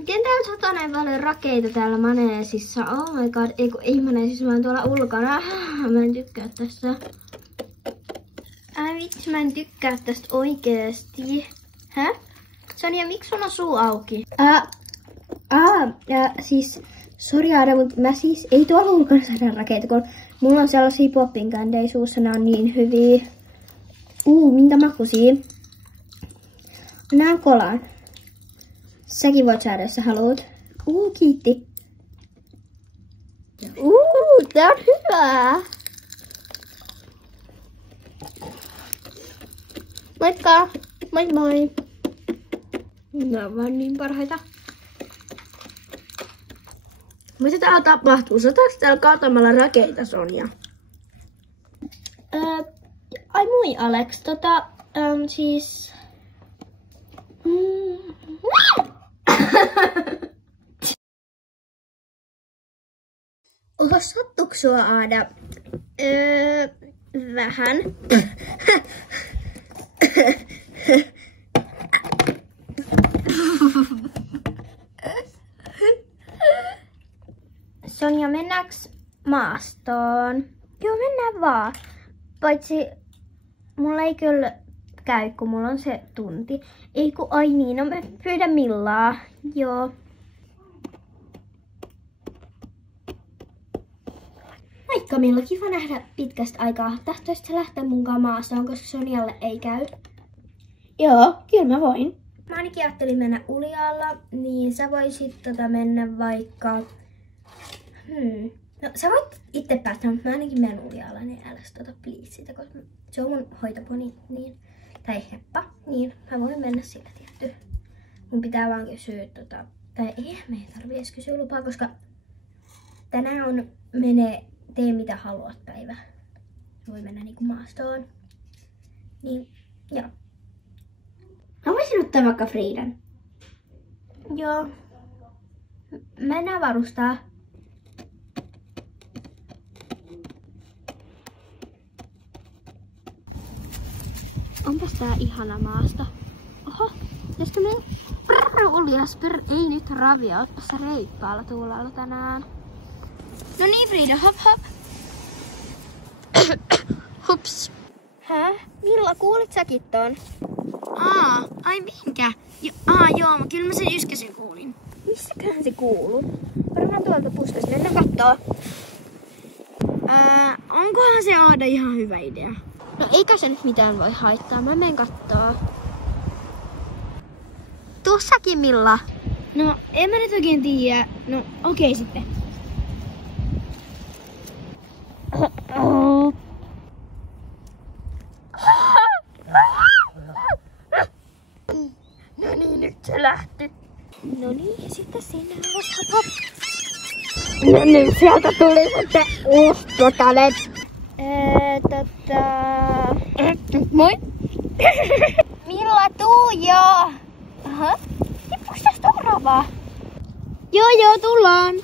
Miten täällä sataa näin paljon rakeita täällä maneesissa? Oh my god, ei maneesissa, vaan tuolla ulkona. Mä en tykkää tästä. Ai vitsi, mä en tykkää tästä oikeesti. Hä? Sonja, miksi sulla on suu auki? Siis, sori Aada, mutta mä siis ei tuolla ulkona saada rakeita, kun mulla on sellaisia poppinkändejä suussa, ne on niin hyviä. Minkä makuisia? Nää on kolaan. Säkin voit saada, jos sä haluut. Kiitti. Tää on hyvää. Moikka! Moi moi! Nää on vaan niin parhaita. Mitä täällä tapahtuu? Sataako täällä kaatamalla rakeita, Sonja? Ai moi Alex, siis... Oho, sattuuko sua, Aada? Vähän. Sonja, mennäänkö maastoon? Joo, mennään vaan. Paitsi mulla ei kyllä käy, kun mulla on se tunti. Ei kun, ai niin, no mä pyydän Millaa. Joo. Moikka Milla, kiva nähdä pitkästä aikaa. Tahtoisit lähteä munkaan maastoon, koska Sonjalle ei käy? Joo, kyllä mä voin. Mä ainakin ajattelin mennä Uljalla, niin sä voisit mennä vaikka... No sä voit itse päättää, mutta mä ainakin menen Uljalla, niin älä please sitä, koska se on mun hoitoponi, niin... Tai heppa, niin mä voin mennä sillä tietty. Mun pitää vaan kysyä tai ei me ei tarvii edes kysyä lupaa, koska tänään menee tee mitä haluat päivä. Voi mennä niinku maastoon. Niin, joo. Mä voisin ottaa vaikka Friidan. Joo. Mennään varustaa. Onpas tää ihana maasto. Oho, pitäisikö me... Uljas, ei nyt ravia, ootpas sä reippaalla tuulalla tänään. No niin Friida, hop hop. Hups. Hä? Milla, kuulit säkin ton? Ai minkä? Joo, kyllä mä sen yskäsen kuulin. Missäköhän se kuuluu? Varmaan tuolta puskasta, mennään kattoo. Onkohan se Aada ihan hyvä idea? No eikä se nyt mitään voi haittaa, mä menen kattoo. Tussakin Milla. No, en mä nyt oikein tiedä. No, okei sitten. No niin, nyt se lähti. No niin, sitten sinne hop. No niin, sieltä tuli sitten uskokalet. Moi. Milla, tuu joo. Aha. Tippuuko tästä oravaa? Joo, tullaan.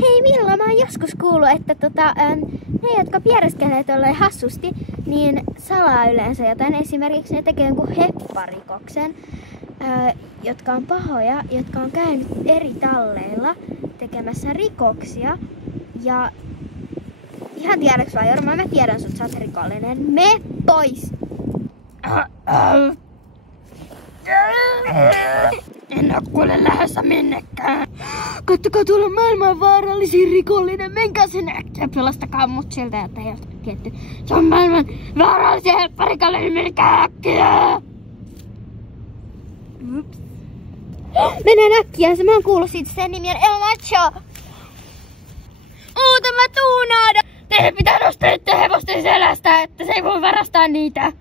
Hei Milla, mä oon joskus kuullut, että ne, jotka piereskelee tolleen hassusti, niin salaa yleensä jotain. Esimerkiksi ne tekee jonkun hepparikoksen, jotka on pahoja, jotka on käynyt eri talleilla tekemässä rikoksia. Ja ihan tiedäks vaan, Jorma, mä tiedän sut, sä oot rikollinen. Mene pois! En oo kuule lähdössä minnekään. Kattokaa, tuolla on maailman vaarallisin rikollinen. Menkää sinne äkkiä, pelastakaa mut sieltä, että ei oo tietty. Se on maailman vaarallisin hepparikollinen, menkää äkkiä! Mennään äkkiä, mä oon kuullut siitä, sen nimi on El Macho. Oota, mä tuun, Aada! Teidän pitää nostaa nyt hevosten selästä, että se ei voi varastaa niitä.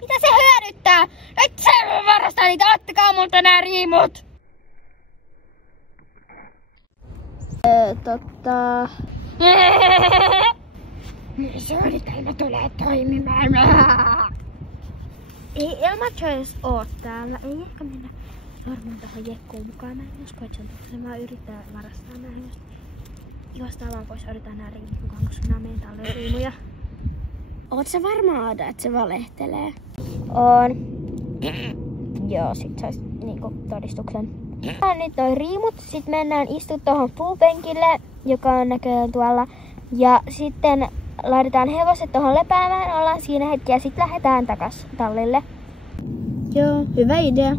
Mitä se hyödyttää? Et se ei voi varastaa niitä, ottakaa multa nää riimut! Suunnitelma tulee toimimaan. Ei El Macho edes oo täällä. Ei ehkä mennä varmaan tähän jekkuun mukaan. Mä en usko, että se on totta. Mä yrittää varastaa nää hevosta. Juostaan vaan pois, odotetaan nää riimut mukaan, koska nää meidän talleen riimuja. Oot sä varma, Aada, että se valehtelee? On. Joo, sit sais niinku todistuksen. Nyt on riimut, sit mennään istu tohon puupenkille, joka on näköjään tuolla. Ja sitten laitetaan hevoset tohon lepäämään, ollaan siinä hetki ja sit lähdetään takas tallille. Joo, hyvä idea.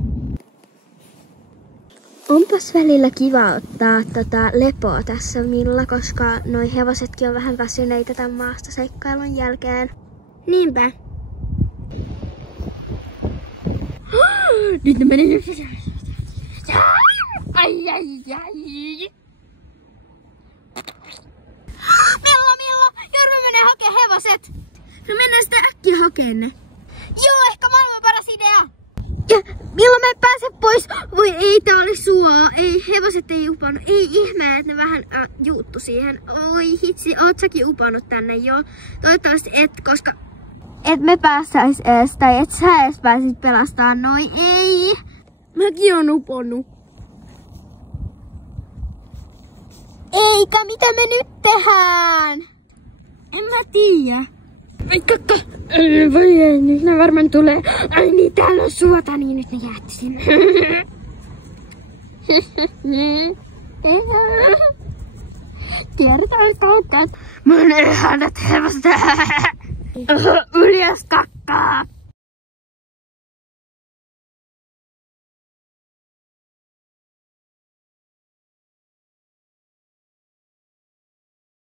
Onpas välillä kiva ottaa lepoa tässä Milla, koska noi hevosetkin on vähän väsyneitä tämän maastoseikkailun jälkeen. Niinpä. Nyt ne meni. Ai. Millo, Jorma menee hakee hevoset. No mennään sitä äkkiä hakeen ne. Joo, ehkä maailman paras idea. Ja milloin mä pääsen pois? Voi ei, tää oli suo. Ei, hevoset ei upannut. Ei ihme, että ne vähän juuttu siihen. Oi hitsi, oot säkin upannut tänne joo? Toivottavasti et, koska et me päästäis ees, tai et sä ees pääsit pelastamaan noin. Ei. Mäkin on uponnut. Eikä, mitä me nyt tehdään? En mä tiedä. Ai kakka. Voi ei, nyt ne varmaan tulee. Ai niin, täällä on suota, niin nyt ne jäätti sinne. Tiedetään kaukaa. Mun ihanat hevoset. Yljös kakkaa.